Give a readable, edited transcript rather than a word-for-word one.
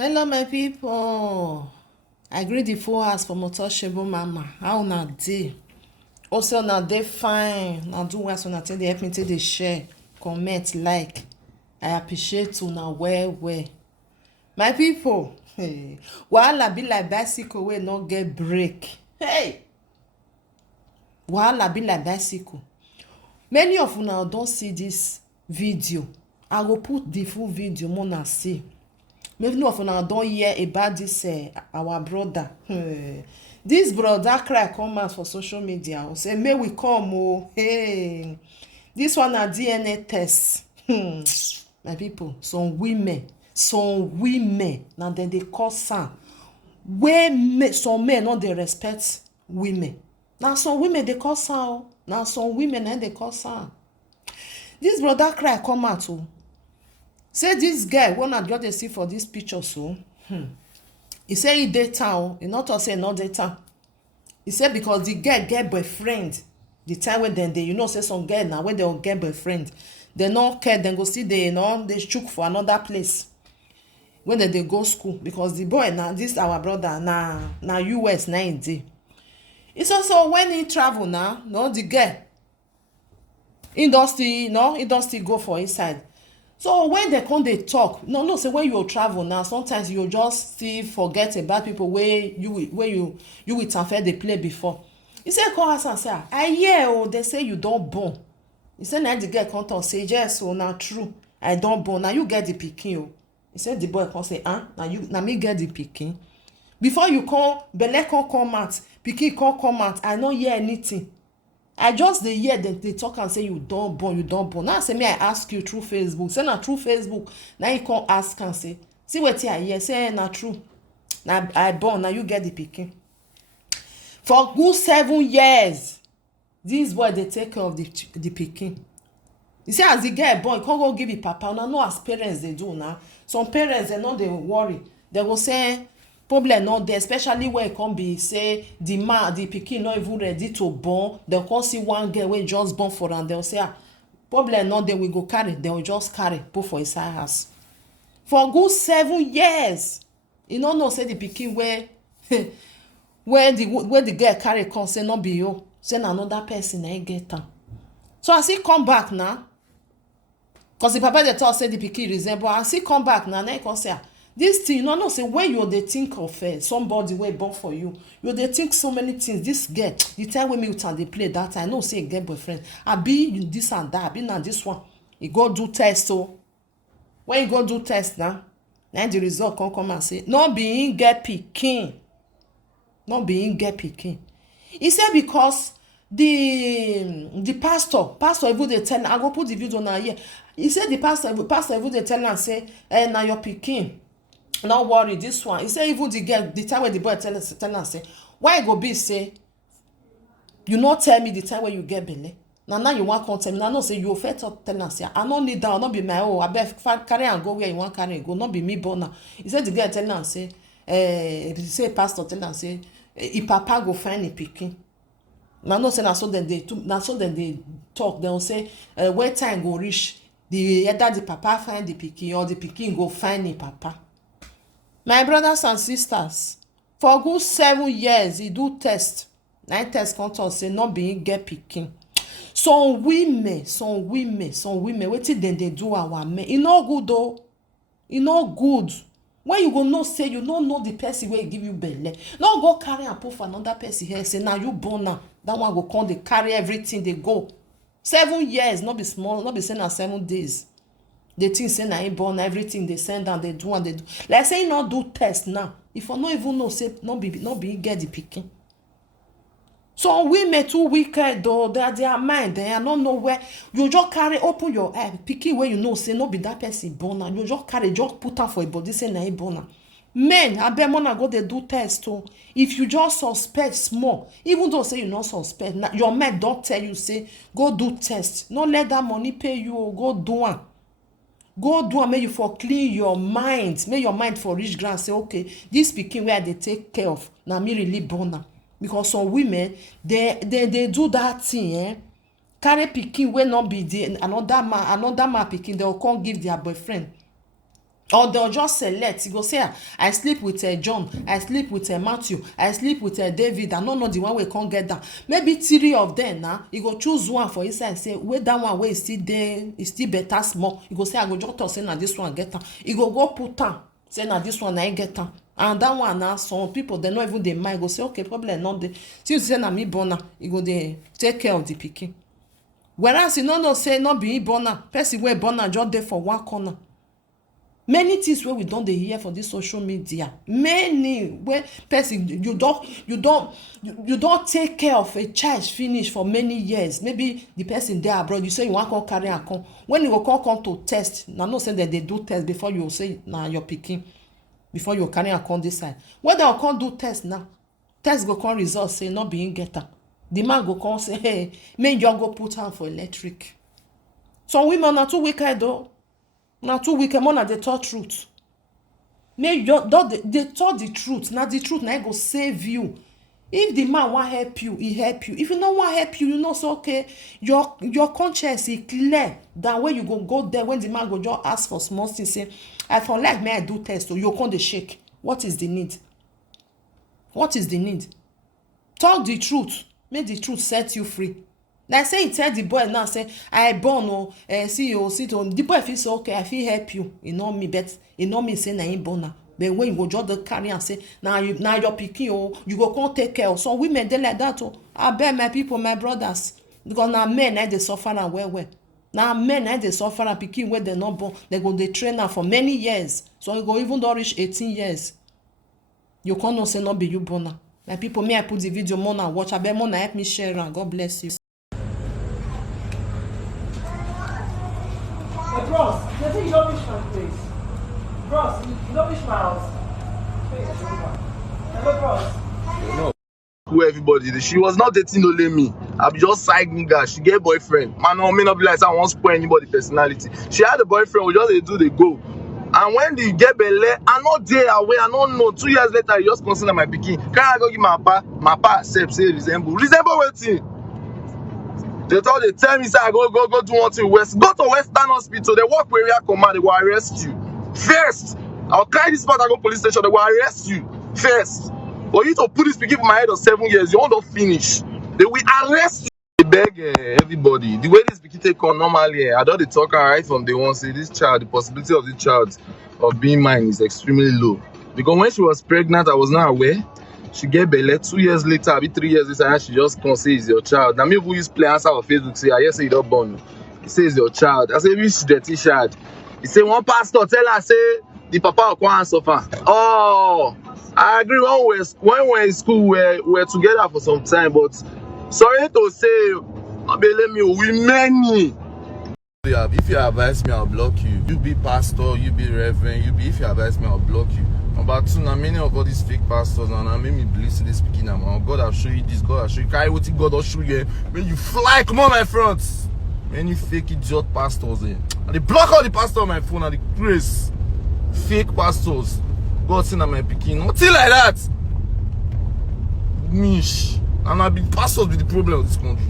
Hello, my people. I greet the full house for Motoshebu Mama. How una dey? Also, na dey fine. Na do well, so na take dey help me take dey share, comment, like. I appreciate una well, well. My people, hey, wahala be like bicycle wey no get brake. Hey, wahala be like bicycle. Many of una don see this video. I go put the full video, make una see. Many of una don hear about this our brother. This brother cry come out for social media say may we come oh. Hey, this one na DNA test. My people, some women na dem dey cause am wey some men no dey respect women. Na some women dey cause am oh. Na some women na dey cause am. This brother cry come out oh. Say this guy wey una just dey see for this picture so, he say he dey town. He no talk say he no dey town. He say because the girl get boyfriend the time wey dem dey, you know say some girl na when dem get boyfriend dem no care, dem go still dey dey chook for another place when dem dey go school, because the boy na this our brother na US na him dey. It's also when he travel now, no, the girl he don still go for inside. So when dem come dey talk, no say when you travel now, sometimes you just still forget about people wey you with am first dey play before. He say come ask am say, I hear oh, they say you don born. He say na the girl come talk say yes oh, na true, I don born. Na you get the pikin oh. He say the boy come say na me get the pikin. Before you come belle come out, pikin come out, I no hear anything. I just dey hear dem dey talk am say you don born. Now say me I ask you through Facebook. Say na through Facebook. Now you come ask am say see wetin I hear. Say na true, na I born, na you get the pikin. For good 7 years this boy dey take care of the pikin. You see as the girl born, come go give the papa. Una know as parents dey do now. Some parents dem no dey worry. Dem go say problem no dey, especially when e come be say the pikin no even ready to born. Dem come see one girl wey just born for am, dem say problem no dey, we go carry. Dem will just carry put for inside house. For good 7 years e no know say the pikin wey the girl carry come say no be you, say na another person na get am. So as he come back now, cause the papa dey talk say the pikin resemble, as he come back now, he come say this thing, you no know say when you dey think of somebody wey born for you dey think so many things. This girl, the time wey me with am dey play that time, I know say e get boyfriend, abi this and that, abi na this one. E go do test oh. When e go do test now, na the result come and say no be him get pikin. No be him get pikin. He say because the pastor even dey tell am, I go put the video now here. He say the pastor even dey tell am say na your pikin, no worry this one. He say even the girl, the time when the boy tell am say why e go be say you no tell me the time when you get belle, now you wan come tell me. Now know say you first tell am say I no need am, no be my own, abeg carry am go where you wan carry am go, no be me born am. He say the girl tell am say say pastor tell am say e papa go find e pikin. Now know say na so dem dey talk. Dem say when time go reach, either the papa find the pikin or the pikin go find e papa. My brothers and sisters, for good 7 years he do test. Na test come talk say no be him get pikin. Some women wetin dem dey do our men, e no good oh. E no good. When you go know say you no know the person wey give you belle, no go carry am put for another person head say na you born am. That one go come dey carry everything dey go. 7 years no be small, no be say na 7 days. They think say na him born, everything they send am, they do. Like say he no do test now, if I no even know say no be him get the pikin. Some women too wicked though. Their mind, I don't know where you just carry, open your eye, pikin wey you know say no be that person born am, you just carry, just put am for a body say na him born am. Men, abeg una go dey do test oh. If you just suspect small, even though say you no suspect, your mind don tell you say go do test. No let that money pay you oh, go do am. Go do am, make you for clean your mind, make your mind for reach ground say okay, this pikin wey I dey take care of na me really born am. Because some women they do that thing carry pikin wey no be another man pikin, they will come give their boyfriend. Or they'll just select. You go say, I sleep with John, I sleep with Matthew, I sleep with David. I don't know the one we can't get that. Maybe 3 of them now. You go choose one for inside. Say, wait, that one where is still there, is still better small. You go say, I go just talk, say, now this one get them. You go put them. Say, now this one I get them. And that one now, some people, they not even they mind. Go say, okay, probably not the. See, you say, na me born now. You go they take care of the pikin. Whereas you no say, not be born now. Person where born now just there for one corner. Many things where we don't dey hear for this social media. Many where person you don't take care of a child finish for many years. Maybe the person there abroad, you say you want to carry a con. When you go come to test, now no say that they do test before you say now you're picking, before you carry a con this side. When they come do test now, test go come result say not being getter. The man go come say, hey, may you go put her for electric. Some women are too wicked though. Now 2 weeks more na they talk truth. May you they talk the truth. Now the truth now go save you. If the man want help you, he help you. If you don't want help you, you know so okay. Your conscience is clear that when you go there when the man go just ask for small things, say, I for like may I do test, or you come the shake. What is the need? What is the need? Talk the truth. Make the truth set you free. Like say he tell the boy now say I born oh see the boy feel so okay I feel help you know me but you know me say na him born now but when you go just the carry and say now your pikin oh you go come take care of some women dey like that oh I beg my people my brothers because na men na dey suffer am well na men na dey suffer am pikin wey dem not born they go dey train am for many years so you go even don reach 18 years you come know say no be you born am. My people, may I put the video more na watch abeg more na help me share am. God bless you. Bros, they say you don't reach my place. Bros, you don't reach my house. Hello, bros. No. Who everybody? She was not dating only me. I be just side nigga. She get boyfriend. Man, no, may not be like I won't spoil anybody personality. She had a boyfriend. We just they go. And when they get belle, I not there away. I don't know. 2 years later, he just consider my pikin. Can I go give my pa? My pa accept say resemble wetin? They thought they tell me say I go do one thing west. Go to Western Hospital. They work with area command. They will arrest you first. I'll carry this part. I go police station. They will arrest you first. For you to put this pikin for my head of 7 years, you won't finish. They will arrest you. I beg everybody. The way this pikin take on normally, I don't talk right from day one. Say this child, the possibility of this child of being mine is extremely low. Because when she was pregnant, I was not aware. She get belle 2 years later, maybe 3 years later, she just come say it's your child. Now me who use play answer on Facebook say, I say you don't born. He says your child. I say which dirty child? He say one pastor tell her say the papa will come and suffer. Oh, I agree. When we were in school, we were together for some time, but sorry to say, let me we many. If you advise me, I'll block you. You be pastor, you be reverend, you be. If you advise me, I'll block you. Number two, now many of all these fake pastors and I made me believe this speaking now. God, I'll show you this. God, I'll show you. Carry what God will show you. When you fly, come on, my friends. Many fake idiot pastors, and they block all the pastors on my phone and the grace. Fake pastors. God send on my picking. Nothing like that. Mish. And I've been pastors with the problem of this country.